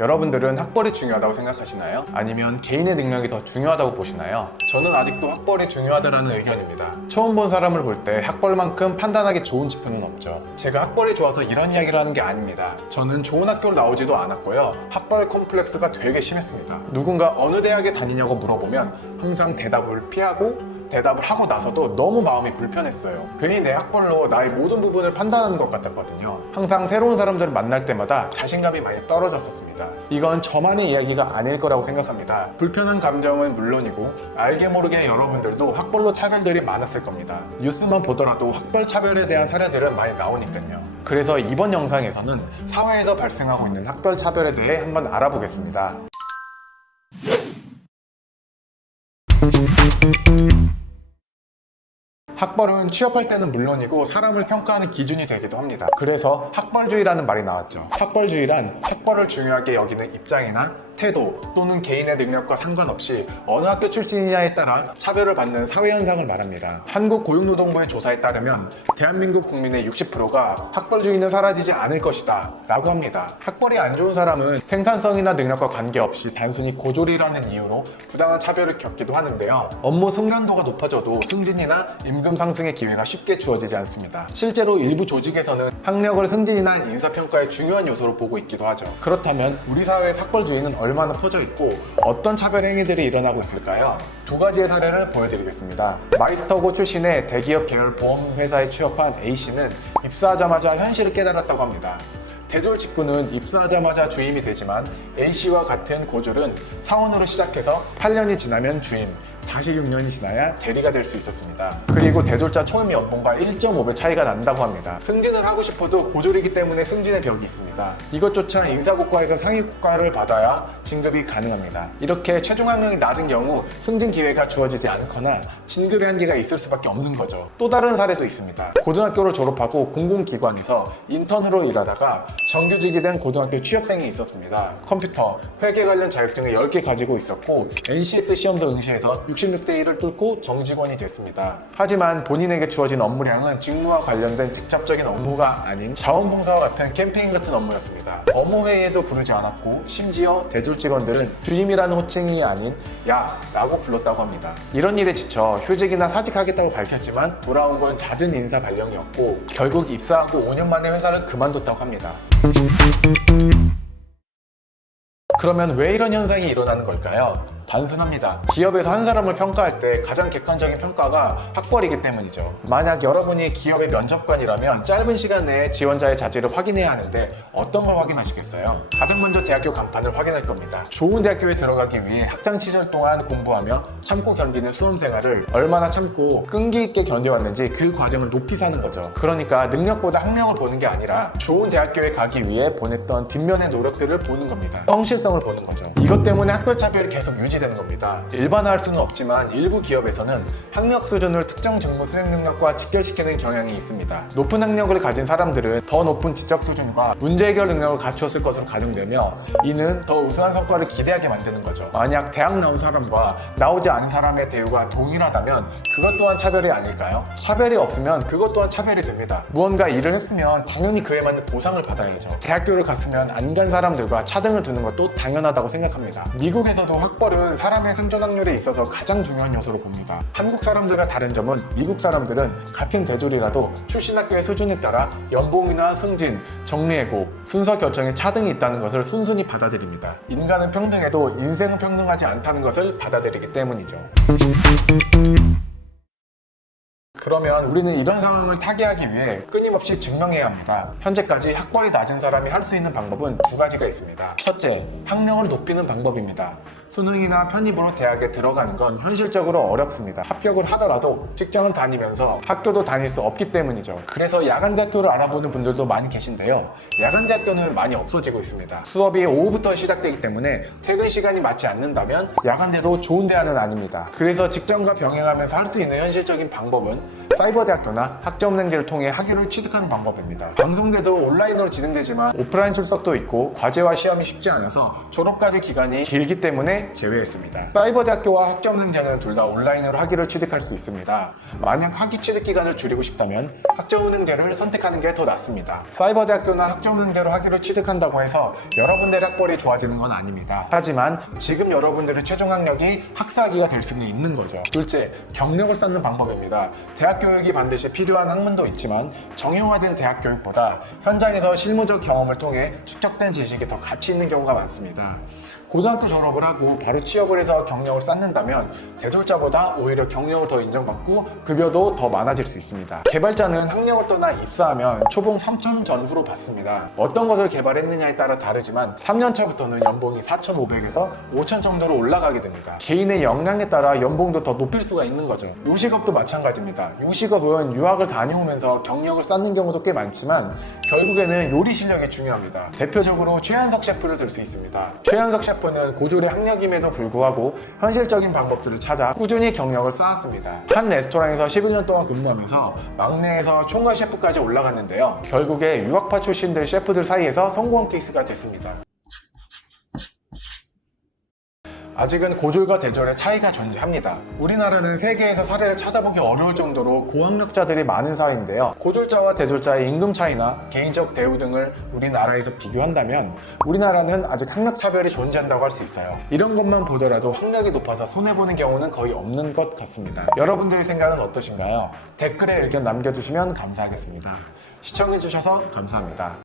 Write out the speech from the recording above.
여러분들은 학벌이 중요하다고 생각하시나요? 아니면 개인의 능력이 더 중요하다고 보시나요? 저는 아직도 학벌이 중요하다는 의견입니다. 처음 본 사람을 볼 때 학벌만큼 판단하기 좋은 지표는 없죠. 제가 학벌이 좋아서 이런 이야기를 하는 게 아닙니다. 저는 좋은 학교를 나오지도 않았고요. 학벌 콤플렉스가 되게 심했습니다. 누군가 어느 대학에 다니냐고 물어보면 항상 대답을 피하고 대답을 하고 나서도 너무 마음이 불편했어요. 괜히 내 학벌로 나의 모든 부분을 판단하는 것 같았거든요. 항상 새로운 사람들을 만날 때마다 자신감이 많이 떨어졌었습니다. 이건 저만의 이야기가 아닐 거라고 생각합니다. 불편한 감정은 물론이고 알게 모르게 여러분들도 학벌로 차별들이 많았을 겁니다. 뉴스만 보더라도 학벌 차별에 대한 사례들은 많이 나오니까요. 그래서 이번 영상에서는 사회에서 발생하고 있는 학벌 차별에 대해 한번 알아보겠습니다. 학벌은 취업할 때는 물론이고 사람을 평가하는 기준이 되기도 합니다. 그래서 학벌주의라는 말이 나왔죠. 학벌주의란 학벌을 중요하게 여기는 입장이나 태도 또는 개인의 능력과 상관없이 어느 학교 출신이냐에 따라 차별을 받는 사회현상을 말합니다. 한국고용노동부의 조사에 따르면 대한민국 국민의 60%가 학벌주의는 사라지지 않을 것이다 라고 합니다. 학벌이 안 좋은 사람은 생산성이나 능력과 관계없이 단순히 고졸이라는 이유로 부당한 차별을 겪기도 하는데요. 업무 숙련도가 높아져도 승진이나 임금 상승의 기회가 쉽게 주어지지 않습니다. 실제로 일부 조직에서는 학력을 승진이나 인사평가의 중요한 요소로 보고 있기도 하죠. 그렇다면 우리 사회의 학벌주의는 얼마나 퍼져 있고 어떤 차별 행위들이 일어나고 있을까요? 두 가지의 사례를 보여드리겠습니다. 마이스터고 출신의 대기업 계열 보험회사에 취업한 A씨는 입사하자마자 현실을 깨달았다고 합니다. 대졸 직후는 입사하자마자 주임이 되지만 A씨와 같은 고졸은 사원으로 시작해서 8년이 지나면 주임, 다시 6년이 지나야 대리가 될 수 있었습니다. 그리고 대졸자 초임 연봉과 1.5배 차이가 난다고 합니다. 승진을 하고 싶어도 고졸이기 때문에 승진의 벽이 있습니다. 이것조차 인사고과에서 상위고과를 받아야 진급이 가능합니다. 이렇게 최종 학력이 낮은 경우 승진 기회가 주어지지 않거나 진급의 한계가 있을 수밖에 없는 거죠. 또 다른 사례도 있습니다. 고등학교를 졸업하고 공공기관에서 인턴으로 일하다가 정규직이 된 고등학교 취업생이 있었습니다. 컴퓨터, 회계 관련 자격증을 10개 가지고 있었고 NCS 시험도 응시해서 66대 1을 뚫고 정직원이 됐습니다. 하지만 본인에게 주어진 업무량은 직무와 관련된 직접적인 업무가 아닌 자원봉사와 같은 캠페인 같은 업무였습니다. 업무회의에도 부르지 않았고 심지어 대졸 직원들은 주임이라는 호칭이 아닌 야 라고 불렀다고 합니다. 이런 일에 지쳐 휴직이나 사직하겠다고 밝혔지만 돌아온 건 잦은 인사 발령이었고 결국 입사하고 5년 만에 회사를 그만뒀다고 합니다. 그러면 왜 이런 현상이 일어나는 걸까요? 단순합니다. 기업에서 한 사람을 평가할 때 가장 객관적인 평가가 학벌이기 때문이죠. 만약 여러분이 기업의 면접관이라면 짧은 시간 내에 지원자의 자질을 확인해야 하는데 어떤 걸 확인하시겠어요? 가장 먼저 대학교 간판을 확인할 겁니다. 좋은 대학교에 들어가기 위해 학창시절 동안 공부하며 참고 견디는 수험생활을 얼마나 참고 끈기 있게 견뎌왔는지 그 과정을 높이 사는 거죠. 그러니까 능력보다 학력을 보는 게 아니라 좋은 대학교에 가기 위해 보냈던 뒷면의 노력들을 보는 겁니다. 성실성을 보는 거죠. 이것 때문에 학벌 차별이 계속 유지되는 겁니다. 일반화할 수는 없지만 일부 기업에서는 학력 수준을 특정 직무 수행 능력과 직결시키는 경향이 있습니다. 높은 학력을 가진 사람들은 더 높은 지적 수준과 문제 해결 능력을 갖추었을 것으로 가정되며 이는 더 우수한 성과를 기대하게 만드는 거죠. 만약 대학 나온 사람과 나오지 않은 사람의 대우가 동일하다면 그것 또한 차별이 아닐까요? 차별이 없으면 그것 또한 차별이 됩니다. 무언가 일을 했으면 당연히 그에 맞는 보상을 받아야죠. 대학교를 갔으면 안 간 사람들과 차등을 두는 것도 당연하다고 생각합니다. 미국에서도 학벌은 사람의 생존 확률에 있어서 가장 중요한 요소로 봅니다. 한국 사람들과 다른 점은 미국 사람들은 같은 대졸이라도 출신 학교의 수준에 따라 연봉이나 승진, 정리해고, 순서 결정에 차등이 있다는 것을 순순히 받아들입니다. 인간은 평등해도 인생은 평등하지 않다는 것을 받아들이기 때문이죠. 그러면 우리는 이런 상황을 타개하기 위해 끊임없이 증명해야 합니다. 현재까지 학벌이 낮은 사람이 할 수 있는 방법은 두 가지가 있습니다. 첫째, 학력을 높이는 방법입니다. 수능이나 편입으로 대학에 들어가는 건 현실적으로 어렵습니다. 합격을 하더라도 직장을 다니면서 학교도 다닐 수 없기 때문이죠. 그래서 야간대학교를 알아보는 분들도 많이 계신데요. 야간대학교는 많이 없어지고 있습니다. 수업이 오후부터 시작되기 때문에 퇴근 시간이 맞지 않는다면 야간대도 좋은 대안은 아닙니다. 그래서 직장과 병행하면서 할 수 있는 현실적인 방법은 사이버대학교나 학점은행제를 통해 학위를 취득하는 방법입니다. 방송대도 온라인으로 진행되지만 오프라인 출석도 있고 과제와 시험이 쉽지 않아서 졸업까지 기간이 길기 때문에 대학교에 제외했습니다. 사이버대학교와 학점능제는 둘 다 온라인으로 학위를 취득할 수 있습니다. 만약 학위 취득 기간을 줄이고 싶다면 학점능제를 선택하는 게 더 낫습니다. 사이버대학교나 학점능제로 학위를 취득한다고 해서 여러분들의 학벌이 좋아지는 건 아닙니다. 하지만 지금 여러분들의 최종 학력이 학사학위가 될 수는 있는 거죠. 둘째, 경력을 쌓는 방법입니다. 대학 교육이 반드시 필요한 학문도 있지만 정형화된 대학 교육보다 현장에서 실무적 경험을 통해 축적된 지식이 더 가치 있는 경우가 많습니다. 고등학교 졸업을 하고 바로 취업을 해서 경력을 쌓는다면 대졸자보다 오히려 경력을 더 인정받고 급여도 더 많아질 수 있습니다. 개발자는 학력을 떠나 입사하면 초봉 3,000 전후로 받습니다. 어떤 것을 개발했느냐에 따라 다르지만 3년차부터는 연봉이 4,500에서 5,000 정도로 올라가게 됩니다. 개인의 역량에 따라 연봉도 더 높일 수가 있는 거죠. 요식업도 마찬가지입니다. 요식업은 유학을 다녀오면서 경력을 쌓는 경우도 꽤 많지만 결국에는 요리 실력이 중요합니다. 대표적으로 최한석 셰프를 들 수 있습니다. 최한석 셰프는 고졸의 학력임에도 불구하고 현실적인 방법들을 찾아 꾸준히 경력을 쌓았습니다. 한 레스토랑에서 11년 동안 근무하면서 막내에서 총괄 셰프까지 올라갔는데요. 결국에 유학파 출신들 셰프들 사이에서 성공 케이스가 됐습니다. 아직은 고졸과 대졸의 차이가 존재합니다. 우리나라는 세계에서 사례를 찾아보기 어려울 정도로 고학력자들이 많은 사회인데요. 고졸자와 대졸자의 임금 차이나 개인적 대우 등을 우리나라에서 비교한다면 우리나라는 아직 학력 차별이 존재한다고 할 수 있어요. 이런 것만 보더라도 학력이 높아서 손해보는 경우는 거의 없는 것 같습니다. 여러분들의 생각은 어떠신가요? 댓글에 의견 남겨주시면 감사하겠습니다. 시청해주셔서 감사합니다.